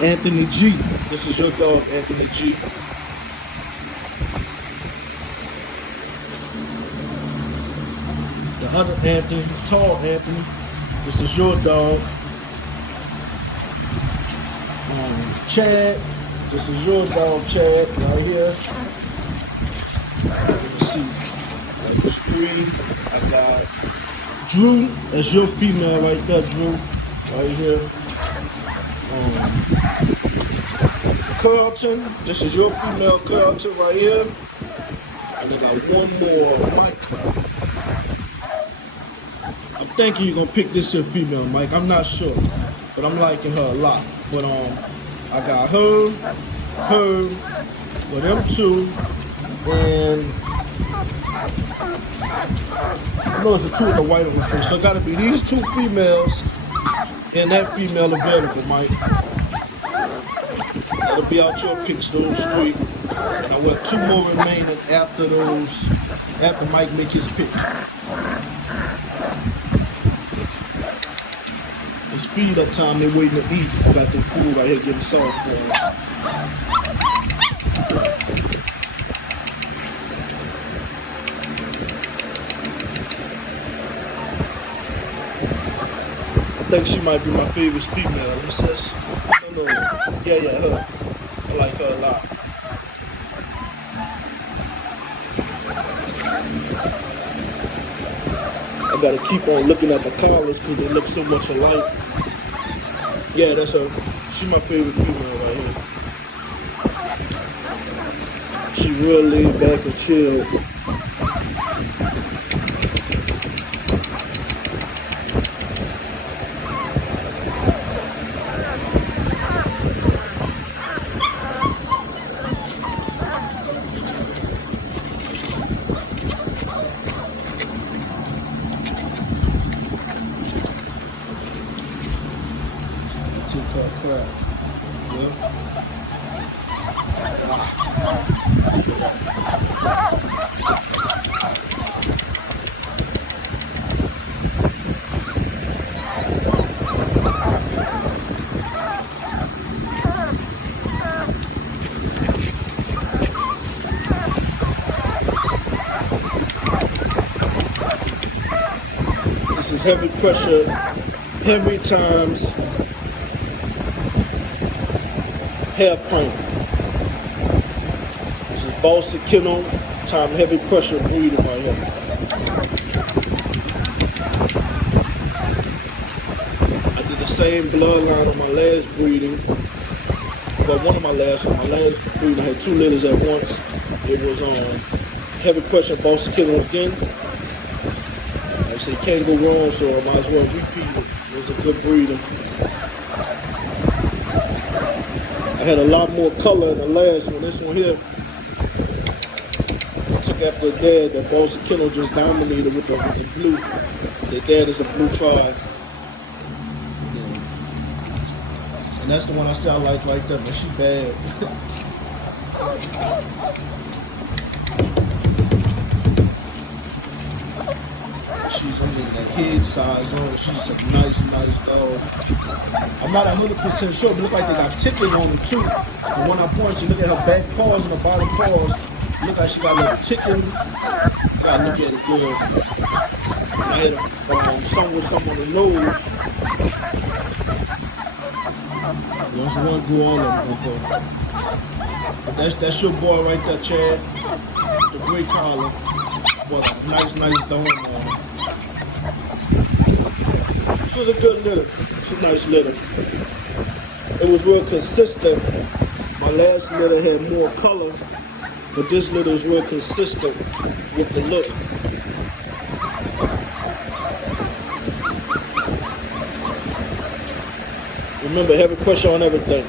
Anthony G. This is your dog, Anthony G. The other Anthony, tall Anthony. This is your dog. Chad. This is your dog, Chad, right here. Let me see. There's three. I got Drew. That's your female right there, Drew. Right here. Carlton. This is your female, Carlton, right here. And I got one more, Mike. I'm thinking you're gonna pick this here female, Mike. I'm not sure, but I'm liking her a lot. But I got her, with them two, and I know it's the two of the white on the first. So it gotta be these two females and that female available, Mike. That'll be out your picks, those three. And I want two more remaining after Mike make his pick. It's feed up time, they're waiting to eat. Got their food right here getting soft for them. I think she might be my favorite female. It says, no. Yeah, her. I like her a lot. I gotta keep on looking at the collars because they look so much alike. Yeah, that's her. She's my favorite female right here. She real laid back and chill. Crap. Yeah. This is heavy pressure, heavy times. Hair paint. This is Boston Kennel, time heavy pressure breeding right here. I did the same bloodline on my last breeding. Well, one of my last breeding, I had two litters at once. It was heavy pressure Boston Kennel again. Like I say, can't go wrong, so I might as well repeat it. It was a good breeding. I had a lot more color in the last one. This one here, I took after the dad. That Boston Kennel just dominated with the blue. The dad is a blue tribe. And that's the one I said I like right there, but she bad. She's under the head size on. She's a nice dog. I'm not 100% sure, but look like they got ticking on them too. And when I point you, look at her back paws and her bottom paws. Look like she got a little ticking. You gotta look at it good. I had some on the nose. There's one grew all of them. But that's your boy right there, Chad. The gray collar. But nice dome. This was a good litter. It's a nice litter. It was real consistent. My last litter had more color, but this litter is real consistent with the look. Remember, heavy pressure on everything.